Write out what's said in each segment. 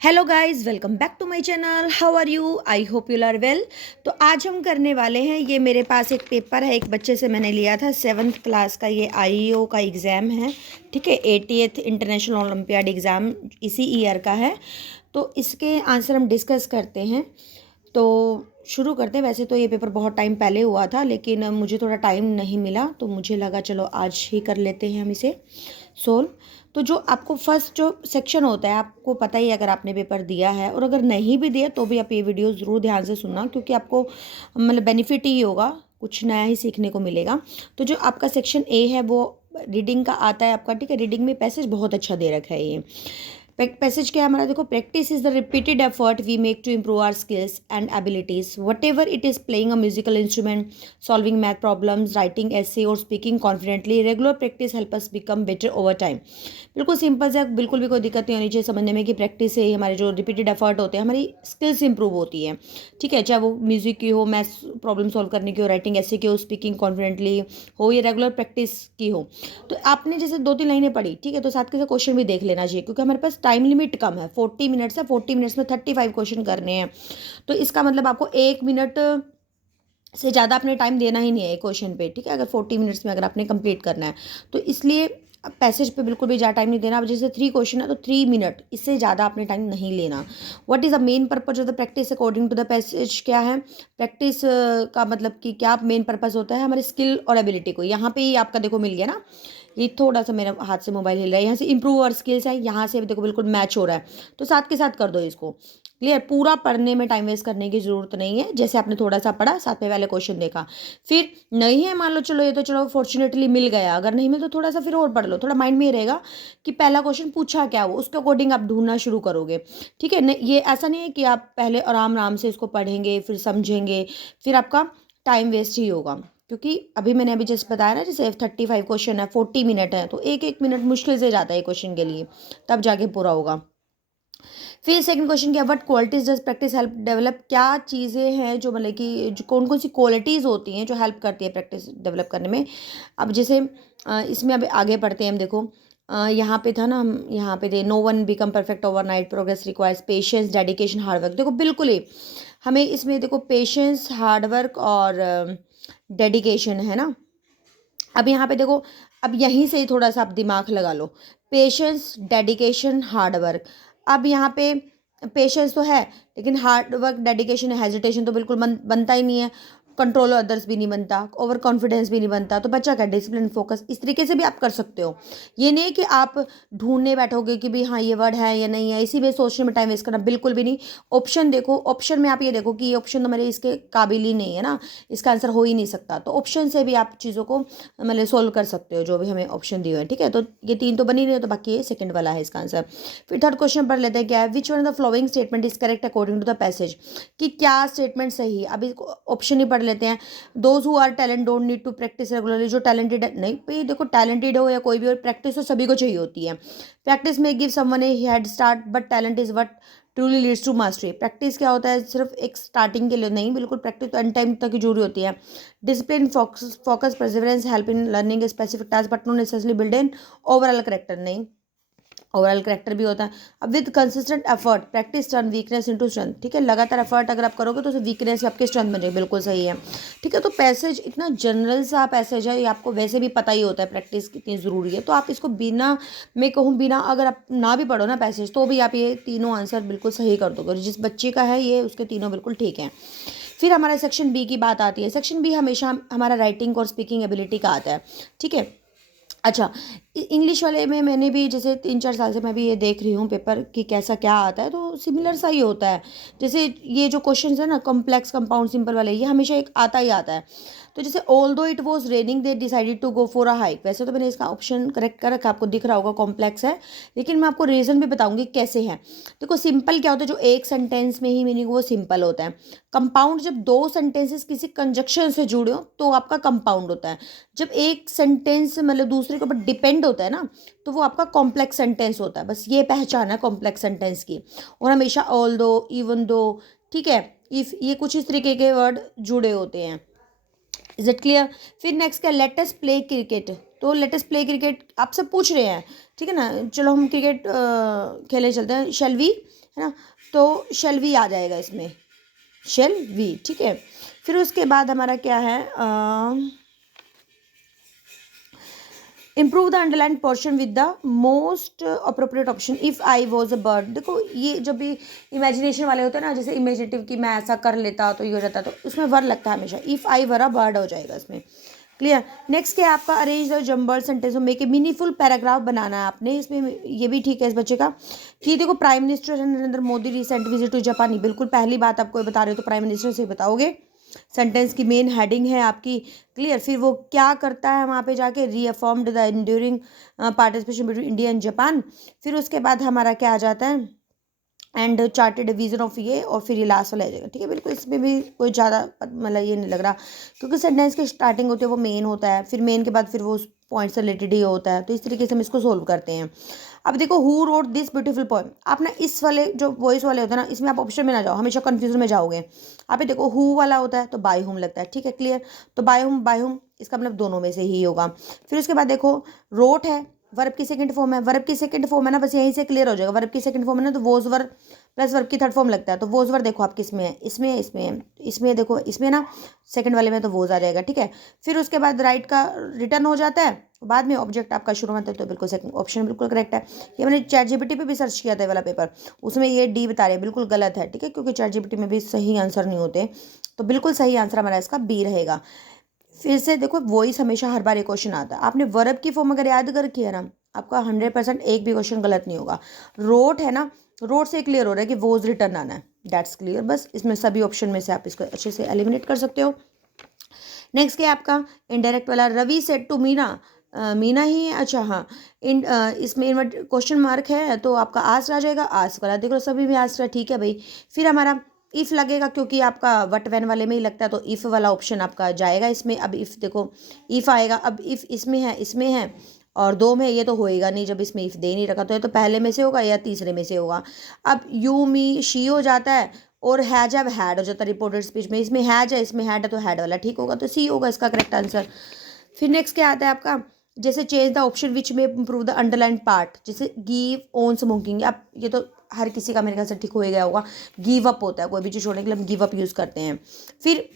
Hello guys, welcome back to my channel. How are you? I hope you are well. तो आज हम करने वाले हैं, ये मेरे पास एक पेपर है, एक बच्चे से मैंने लिया था 7th क्लास का। ये आईईओ का एग्ज़ाम है, ठीक है। 80th इंटरनेशनल ओलंपियाड एग्ज़ाम इसी ईयर का है। तो इसके आंसर हम डिस्कस करते हैं। तो शुरू करते हैं। वैसे तो ये पेपर बहुत टाइम पहले हुआ था, लेकिन मुझे थोड़ा टाइम नहीं मिला, तो मुझे लगा चलो आज ही कर लेते हैं हम इसे सोल्व। तो जो आपको फर्स्ट जो सेक्शन होता है, आपको पता ही है अगर आपने पेपर दिया है, और अगर नहीं भी दिया तो भी आप ये वीडियो ज़रूर ध्यान से सुनना, क्योंकि आपको मतलब बेनिफिट ही होगा, कुछ नया ही सीखने को मिलेगा। तो जो आपका सेक्शन ए है वो रीडिंग का आता है आपका, ठीक है। रीडिंग में पैसेज बहुत अच्छा दे रखा है ये। पैसेज क्या है हमारा, देखो। Practice is the repeated effort we make to improve our skills and abilities, whatever it is playing a musical instrument, solving math problems, writing essays और speaking confidently. Regular practice help us become better over time. बिल्कुल simple से, बिल्कुल भी कोई दिक्कत नहीं होनी चाहिए समझने में कि प्रैक्टिस से हमारे जो रिपीटेड एफर्ट होते हैं, हमारी स्किल्स इंप्रूव होती है, ठीक है। चाहे वो म्यूजिक की हो, मैथ्स प्रॉब्लम सॉल्व करने की हो, राइटिंग ऐसे की हो, स्पीकिंग कॉन्फिडेंटली हो, या रेगुलर प्रैक्टिस की हो। तो आपने जैसे 2-3 लाइनें पढ़ी, ठीक है, तो साथ के साथ क्वेश्चन भी देख लेना चाहिए, क्योंकि हमारे पास टाइम लिमिट कम है। 40 मिनट्स है, 40 मिनट्स में 35 क्वेश्चन करने हैं। तो इसका मतलब आपको 1 मिनट से ज़्यादा अपने टाइम देना ही नहीं है एक क्वेश्चन पे, ठीक है। अगर 40 मिनट्स में अगर आपने कंप्लीट करना है, तो इसलिए पैसेज पे बिल्कुल भी ज़्यादा टाइम नहीं देना। अब जैसे 3 क्वेश्चन है तो 3 मिनट, इससे ज़्यादा आपने टाइम नहीं लेना। What is the main purpose of the practice according to the passage? क्या है प्रैक्टिस का मतलब कि क्या मेन पर्पज होता है हमारे स्किल और एबिलिटी को। यहाँ पे ही आपका देखो मिल गया ना, ये थोड़ा सा मेरे हाथ से मोबाइल हिल रहा है, यहाँ से इंप्रूव और स्किल्स है, यहाँ से भी देखो बिल्कुल मैच हो रहा है। तो साथ के साथ कर दो इसको क्लियर। पूरा पढ़ने में टाइम वेस्ट करने की जरूरत नहीं है। जैसे आपने थोड़ा सा पढ़ा, साथ में वाले क्वेश्चन देखा, फिर नहीं है मान लो, चलो ये तो चलो फॉर्चुनेटली मिल गया, अगर नहीं मिले तो थोड़ा सा फिर और पढ़ लो। थोड़ा माइंड में ये रहेगा कि पहला क्वेश्चन पूछा क्या, वो उसके अकॉर्डिंग आप ढूंढना शुरू करोगे, ठीक है। ये ऐसा नहीं है कि आप पहले आराम आराम से इसको पढ़ेंगे फिर समझेंगे, फिर आपका टाइम वेस्ट ही होगा। क्योंकि अभी जैसे बताया ना, जैसे 35 क्वेश्चन है, 40 मिनट है, तो एक एक मिनट मुश्किल से जाता है क्वेश्चन के लिए, तब जाके पूरा होगा। फिर सेकंड क्वेश्चन क्या, what qualities does practice help develop? क्या चीज़ें हैं जो मतलब कि जो कौन कौन सी क्वालिटीज़ होती हैं जो हेल्प करती है प्रैक्टिस डेवलप करने में। अब जैसे इसमें अब आगे पढ़ते हैं हम, देखो। यहाँ पे था ना, हम यहाँ पे थे, no one become perfect overnight, progress requires patience, dedication, hard work. देखो बिल्कुल ही हमें इसमें देखो पेशेंस, हार्डवर्क और डेडिकेशन है ना। अब यहाँ पे देखो, अब यहीं से ही थोड़ा सा आप दिमाग लगा लो। Patience, dedication, hard work. अब यहाँ पे पेशेंस तो है, लेकिन हार्ड वर्क, डेडिकेशन, हेजिटेशन तो बिल्कुल बनता ही नहीं है। कंट्रोल अदर्स भी नहीं बनता, ओवर कॉन्फिडेंस भी नहीं बनता। तो बच्चा क्या, डिसिप्लिन, फोकस, इस तरीके से भी आप कर सकते हो। ये नहीं कि आप ढूंढने बैठोगे कि भाई हाँ ये वर्ड है या नहीं है, इसी में सोचने में टाइम वेस्ट करना, बिल्कुल भी नहीं। ऑप्शन देखो, ऑप्शन में आप ये देखो कि ये ऑप्शन तो मेरे इसके काबिल ही नहीं है ना, इसका आंसर हो ही नहीं सकता। तो ऑप्शन से भी आप चीज़ों को मतलब सोल्व कर सकते हो, जो भी हमें ऑप्शन दिए हुए हैं, ठीक है। तो ये 3 तो बनी रहे, तो बाकी ये सेकंड वाला है इसका आंसर। फिर थर्ड क्वेश्चन पढ़ लेते हैं, क्या है, which one of the following statement is correct according to the passage? कि क्या स्टेटमेंट सही है। अभी ऑप्शन ही पढ़ लेते हैं। Those who are talent don't need to practice regularly, जो टैलेंटेड है, नहीं भाई देखो, टैलेंटेड हो या कोई भी हो, प्रैक्टिस तो सभी को चाहिए होती है। Practice may give someone a head start, but talent is what truly leads to mastery. Practice क्या होता है, सिर्फ एक स्टार्टिंग के लिए नहीं, बिल्कुल प्रैक्टिस तो एंड टाइम तक की जरूरी होती है। Discipline, focus, perseverance help in learning specific task, but not necessarily build in overall character. नहीं, ओवरऑल करेक्टर भी होता है। अब with consistent effort practice turn weakness into strength, ठीक है। लगातार एफर्ट अगर आप करोगे तो वीकनेस आपके स्ट्रेंथ बन जाएगी, बिल्कुल सही है, ठीक है। तो पैसेज इतना जनरल सा पैसेज है, ये आपको वैसे भी पता ही होता है प्रैक्टिस कितनी ज़रूरी है। तो आप इसको बिना, मैं कहूँ बिना, अगर आप ना भी पढ़ो ना पैसेज, तो भी आप ये तीनों आंसर बिल्कुल सही कर दोगे। और जिस बच्चे का है ये, उसके तीनों बिल्कुल ठीक हैं। फिर हमारा सेक्शन बी की बात आती है। सेक्शन बी हमेशा हमारा राइटिंग और स्पीकिंग एबिलिटी का आता है, ठीक है। अच्छा, इंग्लिश वाले में मैंने भी जैसे 3-4 साल से मैं भी ये देख रही हूँ पेपर कि कैसा क्या आता है, तो सिमिलर सा ही होता है। जैसे ये जो क्वेश्चन है ना, कॉम्प्लेक्स, कंपाउंड, सिंपल वाले, ये हमेशा एक आता ही आता है। तो जैसे although it was raining they decided to go for a hike, वैसे तो मैंने इसका ऑप्शन करेक्ट कर रखा, आपको दिख रहा होगा कॉम्प्लेक्स है, लेकिन मैं आपको रीज़न भी बताऊंगी कैसे है। देखो सिंपल क्या होता है, जो एक सेंटेंस में ही मीनिंग वो सिंपल होता है। कंपाउंड, जब दो सेंटेंसेस किसी कंजक्शन से जुड़े हो तो आपका कंपाउंड होता है। जब एक सेंटेंस मतलब दूसरे के ऊपर डिपेंड होता है ना, तो वो आपका कॉम्प्लेक्स सेंटेंस होता है। बस ये पहचान है कॉम्प्लेक्स सेंटेंस की। और हमेशा ऑल दो, इवन दो, ठीक है, इफ, ये कुछ इस तरीके के वर्ड जुड़े होते हैं। Is it clear? फिर नेक्स्ट क्या, लेट अस प्ले क्रिकेट, तो लेट अस प्ले क्रिकेट, आप सब पूछ रहे हैं, ठीक है ना, चलो हम क्रिकेट खेलने चलते हैं, शेल वी, है ना, तो शेल वी आ जाएगा इसमें, शेल वी, ठीक है। फिर उसके बाद हमारा क्या है, improve the underline portion with the most appropriate option if I was a bird. देखो ये जब भी इमेजिनेशन वाले होते हैं ना, जैसे इमेजिनेटिव कि मैं ऐसा कर लेता तो ये हो जाता, तो उसमें वर लगता है हमेशा, if I were a bird हो जाएगा इसमें। क्लियर। नेक्स्ट क्या है आपका, arrange the jumble sentence make a meaningful paragraph बनाना है आपने इसमें, ये भी ठीक है इस बच्चे का कि देखो prime minister Narendra Modi recent visit to Japan, बिल्कुल पहली बात आपको बता रहे हो तो प्राइम मिनिस्टर से बताओगे। सेंटेंस की मेन हेडिंग है आपकी, क्लियर। फिर वो क्या करता है वहाँ पे जाके, reaffirmed the enduring participation between India and Japan. फिर उसके बाद हमारा क्या आ जाता है, एंड चार्टेड विजन ऑफ ये, और फिर ये लास्ट वाला आ जाएगा, ठीक है। बिल्कुल इसमें भी कोई ज़्यादा मतलब ये नहीं लग रहा, क्योंकि सेंटेंस की स्टार्टिंग होती है वो मेन होता है, फिर मेन के बाद फिर वो उस पॉइंट से रिलेटेड ही होता है, तो इस तरीके से हम इसको सोल्व करते हैं। अब देखो, who wrote this beautiful poem, आप ना इस वाले जो वॉइस वाले होते हैं ना, इसमें आप ऑप्शन में ना जाओ, हमेशा कन्फ्यूजन में जाओगे। आप ये देखो, हु वाला होता है तो बाय हुम लगता है, ठीक है, क्लियर। तो बाय हुम इसका मतलब दोनों में से ही होगा। फिर उसके बाद देखो, रोट है, वर्ब की सेकंड फॉर्म है, वर्ब की सेकंड फॉर्म है ना, बस यहीं से क्लियर हो जाएगा, वर्ब की सेकंड फॉर्म है ना, तो वोज वर्ब प्लस वर्ब की थर्ड फॉर्म लगता है, तो वोज वर्ब देखो आप किस में है, इसमें है, इसमें है, इसमें देखो, इसमें ना सेकंड वाले में तो वोज आ जाएगा, ठीक है। फिर उसके बाद राइट का रिटर्न हो जाता है, बाद में ऑब्जेक्ट आपका शुरू में, तो बिल्कुल सेकंड ऑप्शन बिल्कुल करेक्ट है। ये मैंने चैट जीपीटी पे भी सर्च किया था ये वाला पेपर, उसमें ये डी बता रहे हैं, बिल्कुल गलत है, ठीक है, क्योंकि चैट जीपीटी में भी सही आंसर नहीं होते, तो बिल्कुल सही आंसर हमारा इसका बी रहेगा। फिर से देखो, वॉइस हमेशा हर बार एक क्वेश्चन आता है, आपने वर्ब की फॉर्म अगर याद कर किया ना, आपका 100% एक भी क्वेश्चन गलत नहीं होगा। रोट है ना, रोट से क्लियर हो रहा है कि वोज रिटर्न आना है, दैट्स क्लियर। बस इसमें सभी ऑप्शन में से आप इसको अच्छे से एलिमिनेट कर सकते हो। नेक्स्ट क्या है आपका, इनडायरेक्ट वाला, रवि सेड टू मीना, मीना ही है, अच्छा हाँ, इसमें क्वेश्चन मार्क है तो आपका आंसर आ जाएगा, आंसर वाला देख लो सभी में आंसर, ठीक है भाई। फिर हमारा इफ़ लगेगा, क्योंकि आपका वट वैन वाले में ही लगता है, तो इफ़ वाला ऑप्शन आपका जाएगा इसमें। अब इफ़ देखो, इफ़ आएगा, अब इफ़ इसमें है और दो में, ये तो होएगा नहीं जब इसमें इफ़ दे नहीं रखा, तो ये तो पहले में से होगा या तीसरे में से होगा। अब यू मी शी हो जाता है, और है जब हैड हो जाता है रिपोर्टेड स्पीच में, इसमें हैज है, इसमें हैड है, तो हैड वाला ठीक होगा, तो सी होगा इसका करेक्ट आंसर। फिर नेक्स्ट क्या आता है आपका, जैसे चेंज द ऑप्शन विच में इम्प्रूव द अंडरलाइन पार्ट, जैसे गिव ऑन स्मोकिंग, अब ये तो हर किसी का मेरे ख्याल से ठीक हो गया होगा, गिव अप होता है, कोई भी चीज़ छोड़ने के लिए हम गिव अप यूज़ करते हैं। फिर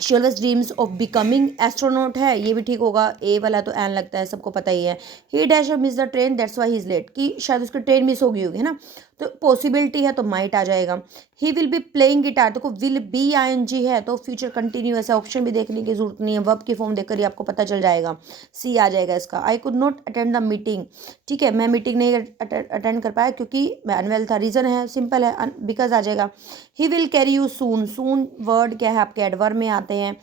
she always dreams of becoming astronaut है, ये भी ठीक होगा, ए वाला तो एन लगता है, सबको पता ही है। He dash miss the train that's why he is late, कि शायद उसकी ट्रेन मिस हो गई होगी, है ना, तो पॉसिबिलिटी है तो माइट आ जाएगा। He will be playing guitar, देखो विल बी आईएनजी है तो फ्यूचर कंटिन्यूअस है, ऑप्शन भी देखने की जरूरत नहीं है, वर्ब की फॉर्म देखकर ही आपको पता चल जाएगा, सी आ जाएगा इसका। I could not attend the meeting, ठीक है, मैं मीटिंग नहीं अटेंड कर पाया क्योंकि मैं अनवेल था, रीज़न है सिंपल है, बिकॉज आ जाएगा। He will carry you soon, soon word क्या है आपके एडवर्ब में आते हैं।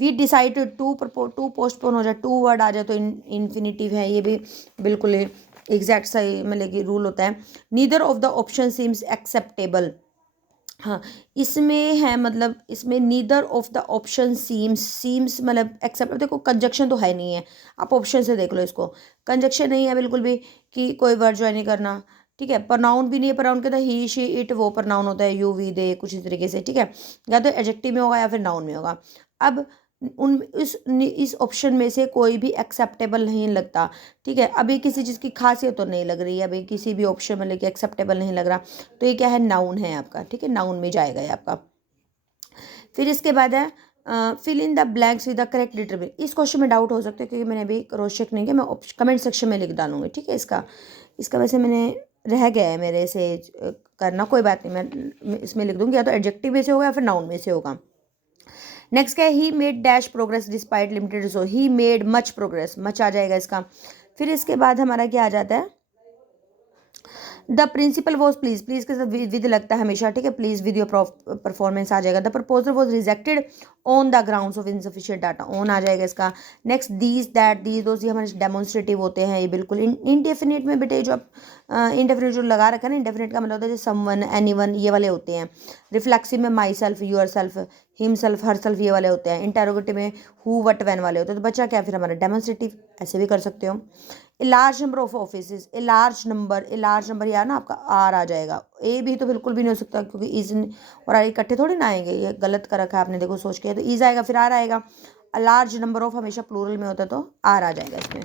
वी डिसाइडेड टू पोस्टपोन हो जाए, टू वर्ड आ जाए तो इन्फिनिटिव है, ये भी बिल्कुल एग्जैक्ट सही मतलब कि रूल होता है। Neither of the option seems acceptable, हाँ इसमें है, मतलब इसमें neither of the option seems मतलब एक्सेप्ट, देखो कंजक्शन तो है नहीं है, आप ऑप्शन से देख लो इसको, कंजक्शन नहीं है बिल्कुल भी कि कोई वर्ड ज्वाइन नहीं करना, ठीक है। प्रोनाउन भी नहीं है, प्रोनाउन कहता है ही शी इट, वो प्रोनाउन होता है यू वी दे, कुछ इस तरीके से, ठीक है, या तो एडजेक्टिव में होगा या फिर नाउन में होगा। अब उन इस ऑप्शन में से कोई भी एक्सेप्टेबल नहीं लगता, ठीक है। अभी किसी चीज़ की खासियत तो नहीं लग रही है, अभी किसी भी ऑप्शन में लेके एक्सेप्टेबल नहीं लग रहा, तो ये क्या है, नाउन है आपका, ठीक है, नाउन में जाएगा ये आपका। फिर इसके बाद है fill in the blanks with the correct determinant, इस क्वेश्चन में डाउट हो सकता है क्योंकि मैंने अभी क्रॉस चेक नहीं किया, मैं कमेंट सेक्शन में लिख डालूंगी, ठीक है। इसका वैसे मैंने रह गया है मेरे से करना, कोई बात नहीं, मैं इसमें लिख दूंगी, या तो एडजेक्टिव में से होगा या फिर नाउन में से होगा। नेक्स्ट क्या है, he made dash progress despite limited resource, he made much progress, much आ जाएगा इसका। फिर इसके बाद हमारा क्या आ जाता है, the principal was please, please के साथ विद लगता है हमेशा, ठीक है, प्लीज विद योर परफॉर्मेंस आ जाएगा। The proposal was rejected on the grounds of insufficient data, on आ जाएगा इसका। Next these that these those, ये हमारे डेमोन्स्ट्रेटिव होते हैं, ये बिल्कुल इनडेफिनेट में बेटे जो आप इनडेफिनेट जो लगा रखा है ना, इनडेफिनेट का मतलब होता है जैसे समवन, एनीवन, ये वाले होते हैं। रिफ्लेक्सिव में myself, yourself, himself, herself, ये वाले होते हैं। इंटेरोगेटिव में हु वट वैन वाले होते हैं। तो बचा क्या फिर हमारा डेमोन्स्ट्रेटिव, ऐसे भी कर सकते हो। A large number of offices, a large number यार ना आपका आर आ जाएगा, ए भी तो बिल्कुल भी नहीं हो सकता क्योंकि इज और आर इकट्ठे थोड़ी ना आएंगे, ये गलत कर रखा है आपने देखो सोच के, तो इज आएगा फिर आर आएगा। अ लार्ज नंबर ऑफ हमेशा प्लूरल में होता है तो आर आ जाएगा इसमें।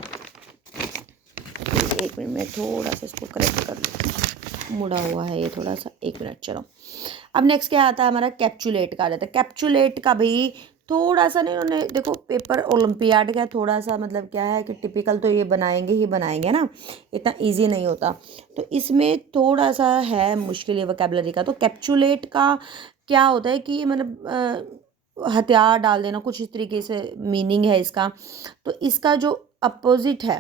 एक मिनट में थोड़ा सा इसको करेक्ट कर लूँ, मुड़ा हुआ है ये थोड़ा सा, एक मिनट चलो। अब नेक्स्ट क्या आता है हमारा, कैप्चुलेट का आ जाता है। कैप्चुलेट का भी थोड़ा सा नहीं, उन्होंने देखो पेपर ओलंपियाड का है, थोड़ा सा मतलब क्या है कि टिपिकल तो ये बनाएंगे ही बनाएंगे ना, इतना इजी नहीं होता, तो इसमें थोड़ा सा है मुश्किल ये वोकैबुलरी का। तो कैप्चुलेट का क्या होता है कि मतलब हथियार डाल देना, कुछ इस तरीके से मीनिंग है इसका। तो इसका जो अपोजिट है,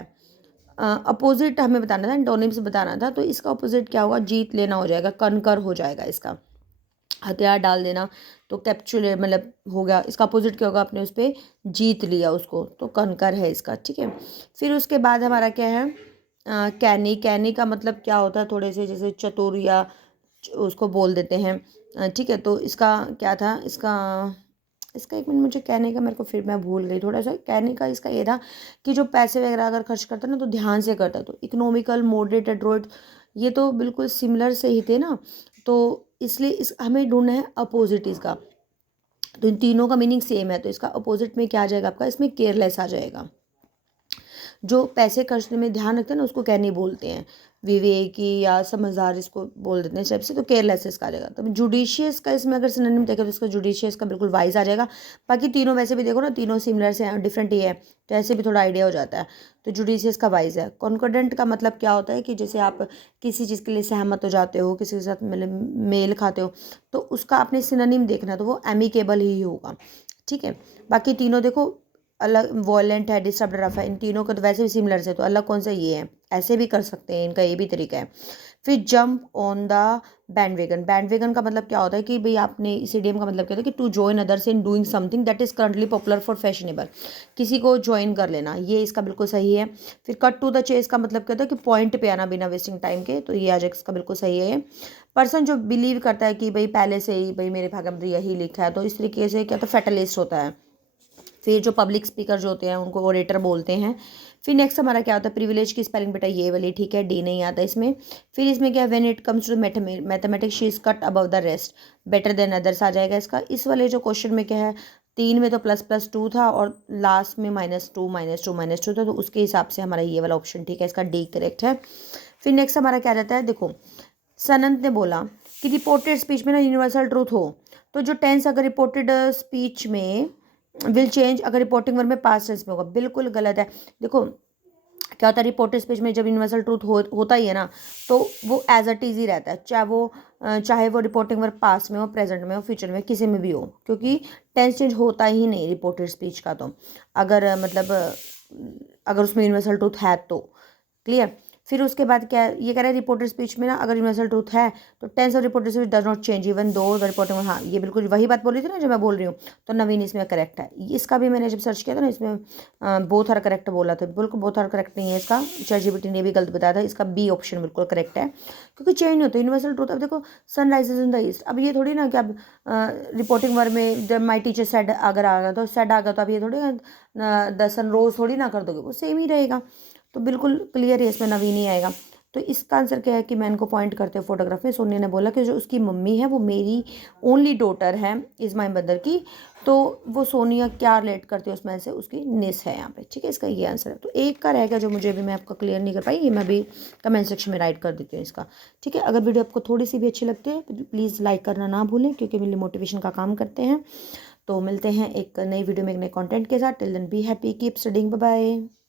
अपोजिट हमें बताना था, एंटोनिम्स बताना था, तो इसका अपोजिट क्या होगा, जीत लेना हो जाएगा, कनकर हो जाएगा इसका, हथियार डाल देना। तो कैप्चुलेट मतलब हो गया, इसका अपोजिट क्या होगा, आपने उस पर जीत लिया उसको, तो कनकर है इसका, ठीक है। फिर उसके बाद हमारा क्या है, कैनी। कैनी का मतलब क्या होता है, थोड़े से जैसे चतुर या उसको बोल देते हैं, ठीक है। तो इसका क्या था, इसका इसका एक मिनट, मुझे कहने का मेरे को फिर मैं भूल गई थोड़ा सा, कहने का इसका ये था कि जो पैसे वगैरह अगर खर्च करता है ना तो ध्यान से करता है। तो इकोनॉमिकल, मॉडरेट, एड्रोइट, ये तो बिल्कुल सिमिलर से ही थे ना, तो इसलिए इस हमें ढूंढना है अपोजिट इसका। तो इन तीनों का मीनिंग सेम है, तो इसका अपोजिट में क्या आ जाएगा आपका, इसमें केयरलेस आ जाएगा। जो पैसे खर्चने में ध्यान रखते हैं ना उसको कहनी बोलते हैं, विवेकी या समझदार इसको बोल देते हैं टाइप से, तो केयरलेस इसका आ जाएगा। तो जुडिशियस का इसमें अगर सिनोनिम देखें तो इसका जुडिशियस का बिल्कुल वाइज आ जाएगा। बाकी तीनों वैसे भी देखो ना, तीनों सिमिलर से हैं, डिफरेंट ही है, तो ऐसे भी थोड़ा आइडिया हो जाता है। तो जुडिशियस का वाइज है। कॉन्कॉर्डेंट का मतलब क्या होता है कि जैसे आप किसी चीज़ के लिए सहमत हो जाते हो, किसी के साथ मेल खाते हो, तो उसका आपने सिनोनिम देखना, तो वो एमिकेबल ही होगा, ठीक है। बाकी तीनों देखो अलग, वॉयलेंट है, डिस्टर्ब, रफ है, इन तीनों का तो वैसे भी सिमिलर से, तो अलग कौन सा ये है, ऐसे भी कर सकते हैं, इनका ये भी तरीका है। फिर जंप ऑन द बैंडवेगन। बैंडवेगन का मतलब क्या होता है कि भाई आपने, इस इडियम का मतलब क्या होता है कि to join others in doing something that is currently popular for fashionable, किसी को ज्वाइन कर लेना, ये इसका बिल्कुल सही है। फिर कट टू द चेस का मतलब क्या होता है कि पॉइंट पे आना बिना वेस्टिंग टाइम के, तो ये आ जाएगा, इसका बिल्कुल सही है। पर्सन जो बिलीव करता है कि भाई पहले से ही भाई मेरे भाग्य में तो यही लिखा है, तो इस तरीके से क्या, तो फैटलिस्ट होता है। फिर जो पब्लिक स्पीकर जो होते हैं उनको ओरेटर बोलते हैं। फिर नेक्स्ट हमारा क्या होता है, प्रिविलेज की स्पेलिंग बेटा ये वाली, ठीक है, डी नहीं आता इसमें। फिर इसमें क्या, when it comes to mathematics she is cut above the rest, better than others आ जाएगा इसका। इस वाले जो क्वेश्चन में क्या है, 3 में तो ++2 था और लास्ट में -2 था, तो उसके हिसाब से हमारा ये वाला ऑप्शन ठीक है, इसका डी करेक्ट है। फिर नेक्स्ट हमारा क्या रहता है, देखो सनंत ने बोला कि रिपोर्टेड स्पीच में ना यूनिवर्सल ट्रूथ हो, तो जो टेंस अगर रिपोर्टेड स्पीच में विल चेंज, अगर रिपोर्टिंग वर्ब में पास्ट टेंस में होगा, बिल्कुल गलत है। देखो क्या होता है, रिपोर्टेड स्पीच में जब यूनिवर्सल ट्रूथ होता ही है ना, तो वो एज अ टीज ही रहता है, चाहे वो रिपोर्टिंग वर्ब पास्ट में हो, प्रेजेंट में हो, फ्यूचर में, किसी में भी हो, क्योंकि टेंस चेंज होता ही नहीं रिपोर्टेड स्पीच का। तो अगर मतलब अगर उसमें यूनिवर्सल ट्रूथ है तो क्लियर। फिर उसके बाद क्या ये कह रहा है, रिपोर्टेड स्पीच में ना अगर यूनिवर्सल ट्रूथ है तो tense of reported speech does not change even though the reporting, हाँ ये बिल्कुल वही बात बोली थी ना जो मैं बोल रही हूँ, तो नवीन इसमें करेक्ट है। इसका भी मैंने जब सर्च किया था ना, इसमें बोथ आर करेक्ट बोला था, बिल्कुल बोथ आर करेक्ट नहीं है इसका, ChatGPT ने भी गलत बताया था, इसका बी ऑप्शन बिल्कुल करेक्ट है, क्योंकि चेंज नहीं होता यूनिवर्सल ट्रूथ। अब देखो sun rises in the east, अब ये थोड़ी ना कि अब रिपोर्टिंग वर्ब में जब माई टीचर सेड अगर आ गया तो सेड आ गया, तो अब ये थोड़ी द सन रोज थोड़ी ना कर दोगे, वो सेम ही रहेगा, तो बिल्कुल क्लियर है, इसमें नवीन ही आएगा। तो इसका आंसर क्या है कि मैं इनको पॉइंट करते हैं फोटोग्राफ में, सोनिया ने बोला कि जो उसकी मम्मी है वो मेरी ओनली डॉटर है, इज़ माई मदर की, तो वो सोनिया क्या रिलेट करती है उसमें से, उसकी निस है यहाँ पे, ठीक है, इसका ये आंसर है। तो एक का रह गया जो मुझे भी, मैं आपका क्लियर नहीं कर पाई, ये मैं भी कमेंट सेक्शन में राइट कर देती हूँ इसका, ठीक है। अगर वीडियो आपको थोड़ी सी भी अच्छी लगती है प्लीज़ लाइक करना ना भूलें, क्योंकि मेरे मोटिवेशन का काम करते हैं। तो मिलते हैं एक नई वीडियो में एक नए कॉन्टेंट के साथ, till then be happy, keep studying, bye bye.